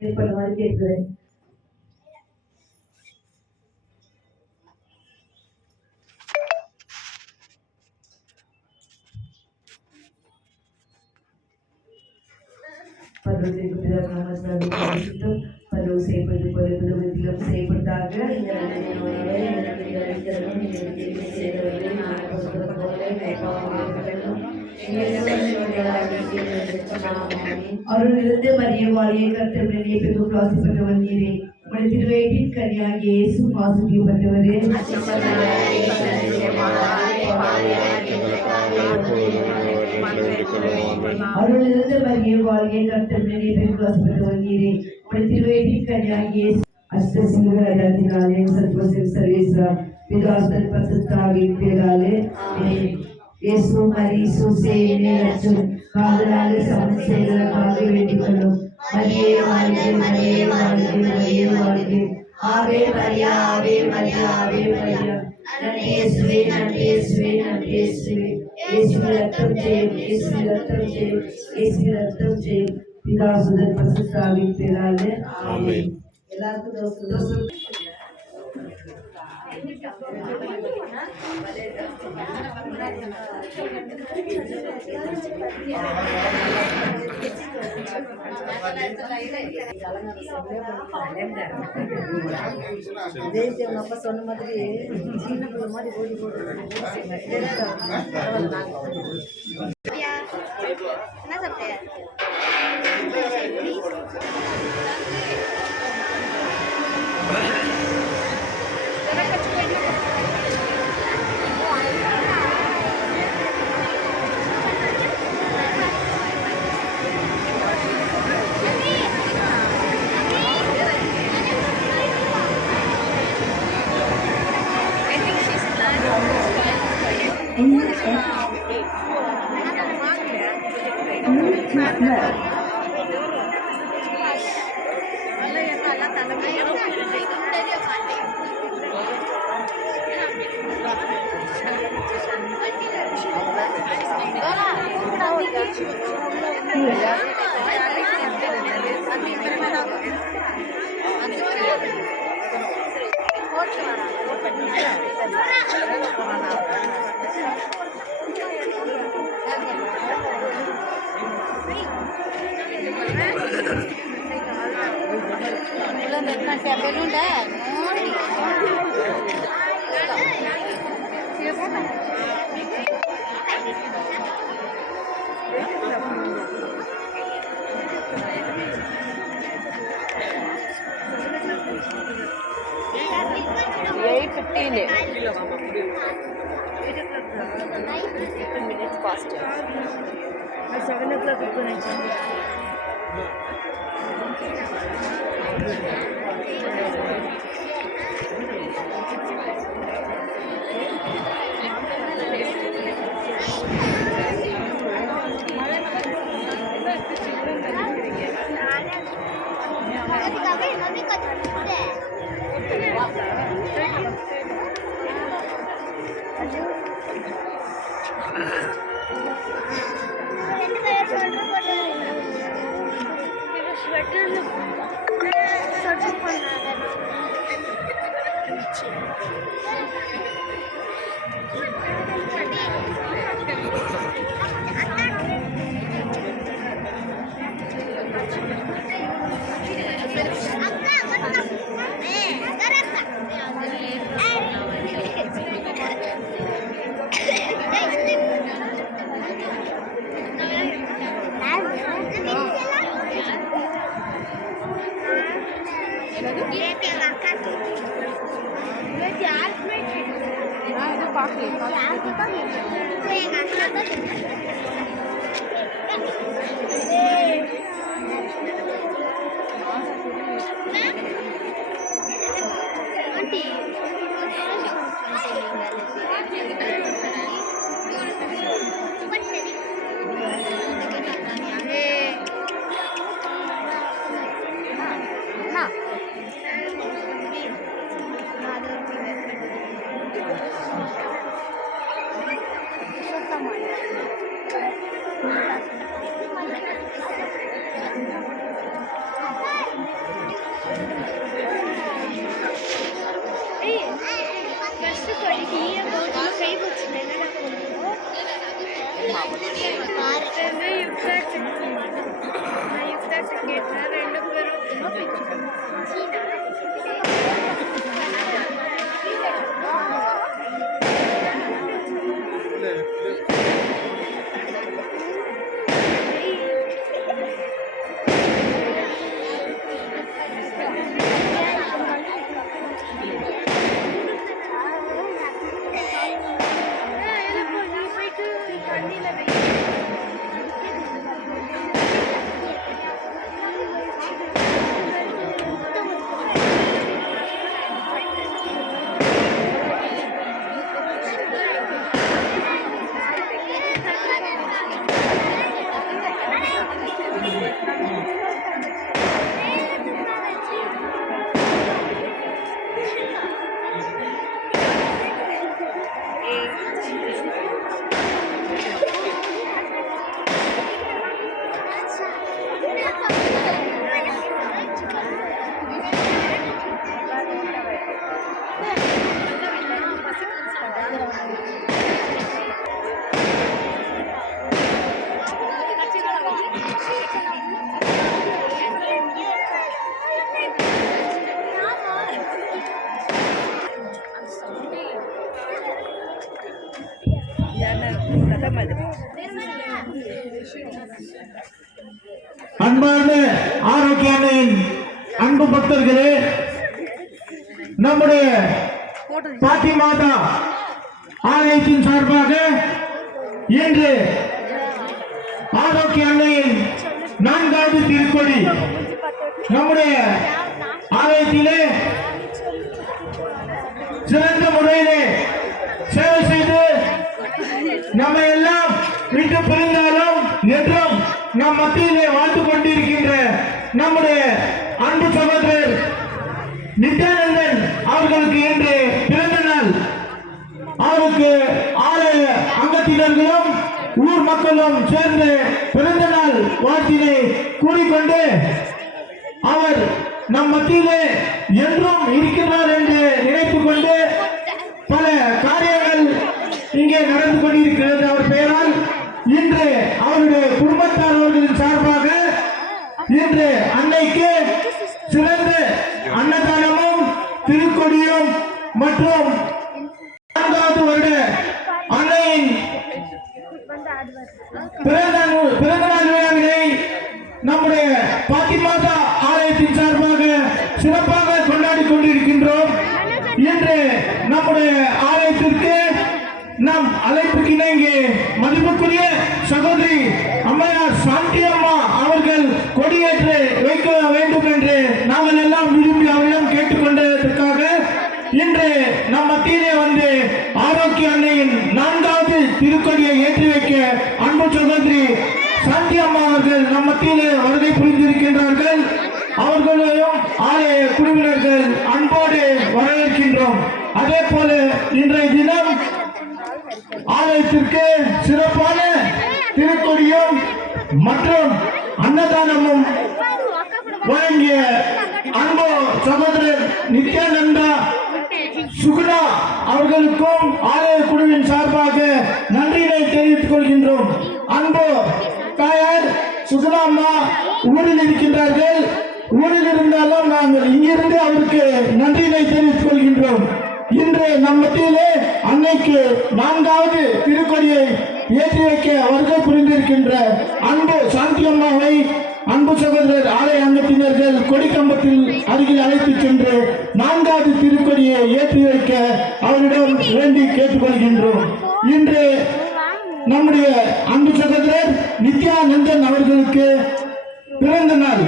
பண்ணுமாறு கேட்கிறேன். பரலோகத்திற்கு பிதாவாகிய நாமம் பரிசுத்தம் பரலோகம் செய்யப்பட்டது போல பூலோகத்திலும் செய்யப்பட்டாக. இந்த அருளிலிருந்து மரிய வாழியை கர்த்தருடைய பெரும் ஆசைப்பட்டவர் நீரே. உடைய திருவயிற்றின் கன்னியாகிய இயேசு ஆசீர்வதிக்கப்பட்டவரே. அருளிலிருந்து மரிய வாழியை கர்த்தருடைய பெரும் ஆசைப்பட்டவர் நீரே. உடைய திருவயிற்றின் கன்னியாகிய இயேசு அஷ்டசிங்கராஜாத்தினாலே சர்வசிவ சர்வேஸ்வரா பிதாசுதன் பரிசுத்தாவின் பேராலே இயேசு மரி சூசேனே ரட்சம் காதலாலே சமன் செய்ததற்காக வேண்டிக் கொள்ளும். மரியே வாழ்க, மரியே வாழ்க, மரியே வாழ்க. ஆவே மரியா, ஆவே மரியா, ஆவே மரியா. நன்றி இயேசுவே, நன்றி இயேசுவே, நன்றி இயேசுவே. இயேசுவின் ரத்தம் ஜெயம், இயேசுவின் ரத்தம் ஜெயம், இயேசுவின் ரத்தம் ஜெயம். பிதாசுதன் பரிசுத்தாவின் பேராலே ஆமென். எல்லாருக்கும் தோசை அப்பா சொன்ன மாதிரி சின்ன பிள்ளை மாதிரி ஓடி போட்டு அன்பார்ந்த ஆரோக்கிய அன்னையின் அன்பு பக்தர்களே, நம்முடைய பாட்டி மாதா ஆலயத்தின் சார்பாக இன்று ஆரோக்கிய அன்னையின் 4வது திருக்கொடி நம்முடைய ஆலயத்திலே சிறந்த முறையிலே சேவை செய்து நம்மை எல்லாம் விட்டு பிரிந்தாலும் என்றும் நம் மத்தியிலே வாழ்ந்து கொண்டிருக்கின்ற நம்முடைய அன்பு சகோதரர் நித்யானந்தன் அவர்களுக்கு இன்று பிறந்த நாள். அவருக்கு ஆலய அங்கத்தினர்களும் ஊர் மக்களும் சேர்ந்து பிறந்த நாள் வாழ்த்தினை கூறிக்கொண்டு அவர் நம் மத்தியிலே என்றும் இருக்கின்றார் என்று நினைத்துக் கொண்டு பல காரியங்கள் இங்கே நடந்து கொண்டிருக்கிறது. அவர் பெயரால் இன்று அவருடைய குடும்பத்தார் அவர்களின் சார்பாக இன்று அன்னைக்கு சிறந்த அன்னதானமும் திருக்கொடியும் மற்றும் 4வது வருட அன்னையின் பிறந்த நாள் விழாவினை நம்முடைய பாத்திமாதா ஆலயத்தின் சார்பாக சிறப்பாக கொண்டாடி கொண்டிருக்கின்றோம். இன்று நம்முடைய ஆலயத்திற்கு நம் அழைப்புக்கு இணங்கி மதிப்புக்குரிய சகோதரி அம்மையார் சாந்தி அம்மா அவர்கள் கொடியேற்று வைக்க வேண்டும் என்று நாங்கள் எல்லாம் விரும்பி அவரிடம் கேட்டுக்கொண்டதற்காக இன்று நம் மத்தியிலே வந்து ஆரோக்கிய அன்னையின் 4வது திருக்கொடியை ஏற்றி வைக்க அன்பு சகோதரி சாந்தி அம்மா அவர்கள் நம் மத்தியிலே வருகை புரிந்திருக்கின்றார்கள். அவர்களையும் ஆலய குழுவினர்கள் அன்போடு வரவேற்கின்றோம். அதே போல இன்றைய தினம் ஆலயத்திற்கு சிறப்பான திருக்கொடியும் மற்றும் அன்னதானமும் வழங்கிய அன்பு சகோதரர் நித்யானந்தா சுகுணா அவர்களுக்கும் ஆலய குழுவின் சார்பாக நன்றியை தெரிவித்துக் கொள்கின்றோம். அன்பு தாயார் சுகுணா அம்மா ஊரில் இருக்கின்றார்கள். ஊரில் இருந்தாலும் நாங்கள் இங்கிருந்து அவருக்கு நன்றியை தெரிவித்துக் கொள்கின்றோம். இன்று நம் மத்தியிலே அன்னைக்கு 4வது திருக்கொடியை ஏற்றி வைக்க வருகை புரிந்திருக்கின்ற அன்பு சாந்தி அம்மாவை அன்பு சகோதரர் ஆலய அங்கத்தினர்கள் கொடிக்கம்பத்தில் அருகில் அழைத்துச் சென்று 4வது திருக்கொடியை ஏற்றி வைக்க அவரிடம் வேண்டி கேட்டுக்கொள்கின்றோம். இன்று நம்முடைய அன்பு சகோதரர் நித்யானந்தன் அவர்களுக்கு பிறந்த நாள்.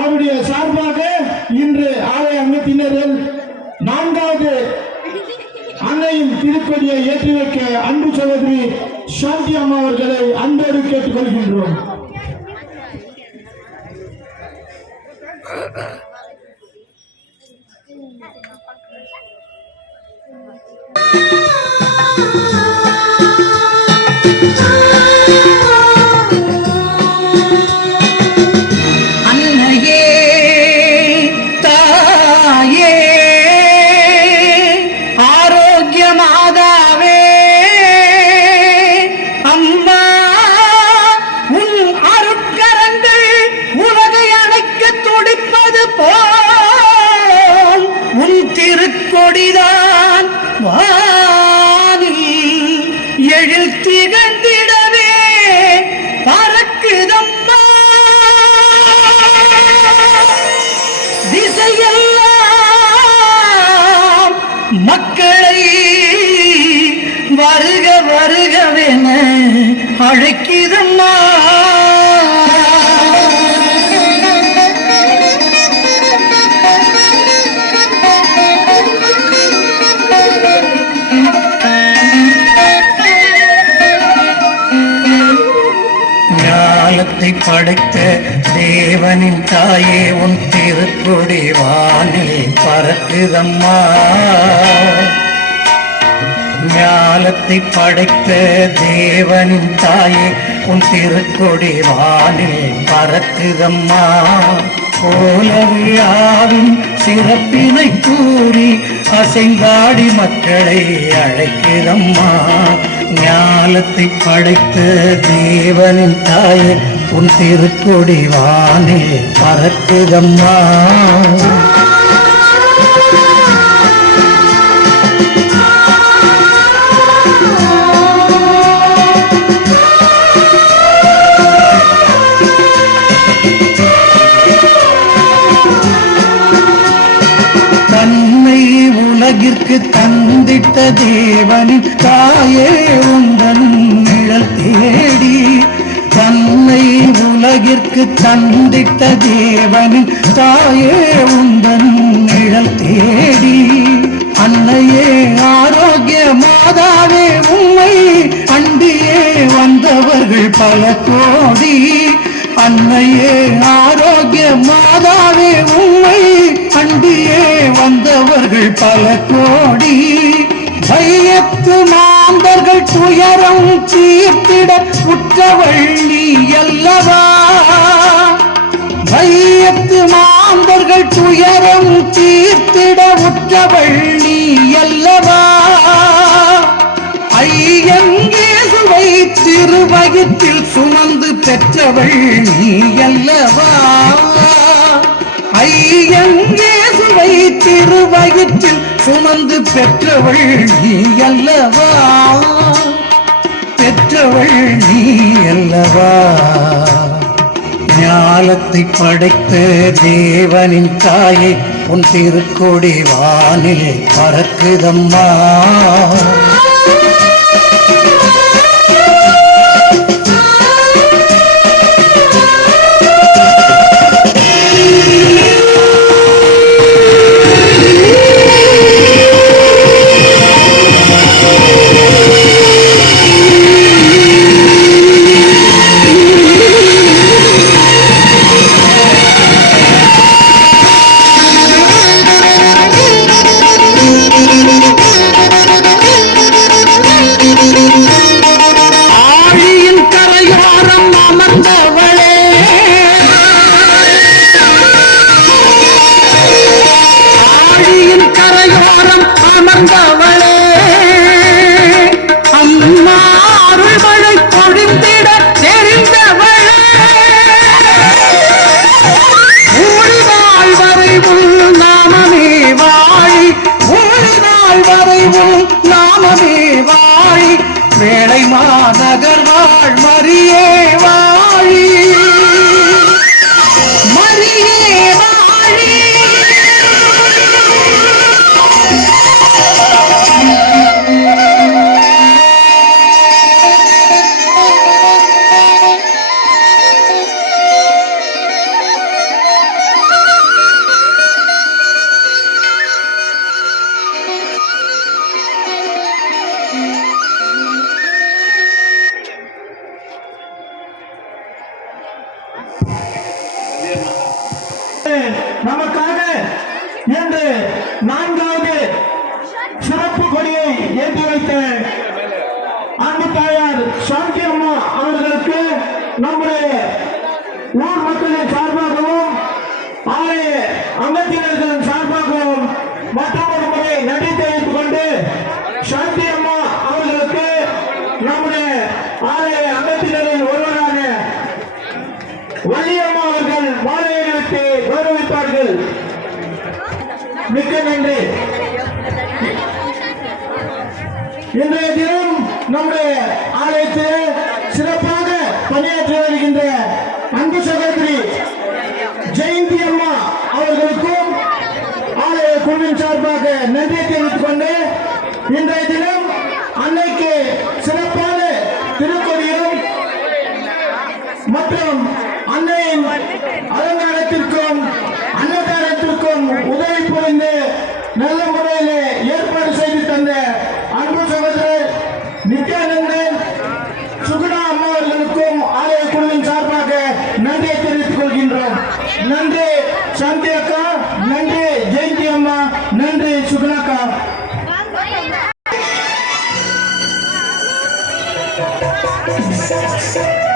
அவருடைய சார்பாக இன்று ஆலய அங்கத்தினர்கள் 4வது அன்னையின் திருக்கொடியை ஏற்றி வைக்க அன்பு சகோதரி சாந்தி அம்மா அவர்களை அன்போடு கேட்டுக்கொள்கின்றோம். ஆரோக்கிய மாதாவே அம்மா அழைக்குதம்மா. ஞானத்தை படைத்த தேவனின் தாயே உன் திருக்கொடி வானில் பறக்குதம்மா. ஞானத்தை படைத்த தேவனின் தாயே உன் திருக்கொடி வானில் பறக்குதம்மா. கோலவிழாவின் சிறப்பினை கூறி அசைந்தாடி மக்களை அழைக்கிறம்மா. ஞானத்தை படைத்த தேவனின் தாயே உன் திருக்கொடி வானில் பறக்குதம்மா. உலகிற்கு தந்திட்ட தேவனின் தாயே உந்தன் நிழல் தேடி. தன்னை உலகிற்கு தந்திட்ட தேவனின் தாயே உந்தன் நிழல் தேடி. அன்னையே ஆரோக்கிய மாதாவே உம்மை அண்டியே வந்தவர்கள் பல கோடி. அன்னையே ஆரோக்கிய மாதாவே உம்மை அண்டியே வந்தவர்கள் பல கோடி. வையத்து மாந்தர்கள் துயரம் தீர்த்திட உற்றவள் நீ அல்லவா. வையத்து மாந்தர்கள் துயரம் தீர்த்திட உற்றவள் நீ அல்லவா. ஐயங்கேசுவை திருவயிற்றில் சுமந்து பெற்றவள் நீ அல்லவா. ஐயங்கேசுவை திருவயிற்றில் சுமந்து பெற்றவள் நீ அல்லவா. பெற்றவள் நீ அல்லவா. ஞானத்தை படைத்த தேவனின் தாயை உன் திருக்கொடி வானில் பறக்குதம்மா. வேளை மாநகர் வாழ் மரியே வாழி. மரியே வாழி. நமக்காக இன்று 4வது சிறப்பு கொடியை ஏற்றி வைத்த அன்பு தாயார் சாந்தி அம்மா அவர்களுக்கு நம்முடைய ஊர் மக்களின் சார்பாகவும் ஆலய அங்கத்தினர்களின் சார்பாகவும் மற்றொரு முறை நன்றி தெரிவித்துக் கொண்டு சாந்தி அம்மா அவர்களுக்கு நம்முடைய ஆலய அங்கத்தினரின் ஒருவரான வள்ளியம்மா அவர்கள் மாலை அணிவித்து கௌரவிப்பார்கள். மிக்க நன்றி. இன்றைய தினம் நம்முடைய ஆலயத்தில் சிறப்பாக பணியாற்றி வருகின்ற அன்பு சகோதரி ஜெயந்தி அம்மா அவர்களுக்கும் ஆலய குழுவின் சார்பாக நன்றியை தெரிவித்துக் கொண்டு இன்றைய தினம் அன்னைக்கு சிறப்பான திரு உதவி புரிந்து நல்ல முறையிலே ஏற்பாடு செய்து தந்த அன்பு சகோதரர் நித்யானந்தன் சுகுணா அம்மா அவர்களுக்கும் ஆலய குழுவின் சார்பாக நன்றியை தெரிவித்துக் கொள்கின்றோம். நன்றி சாந்தி அக்கா, நன்றி ஜெயந்தி அம்மா, நன்றி சுகுணா அக்கா. Thank you.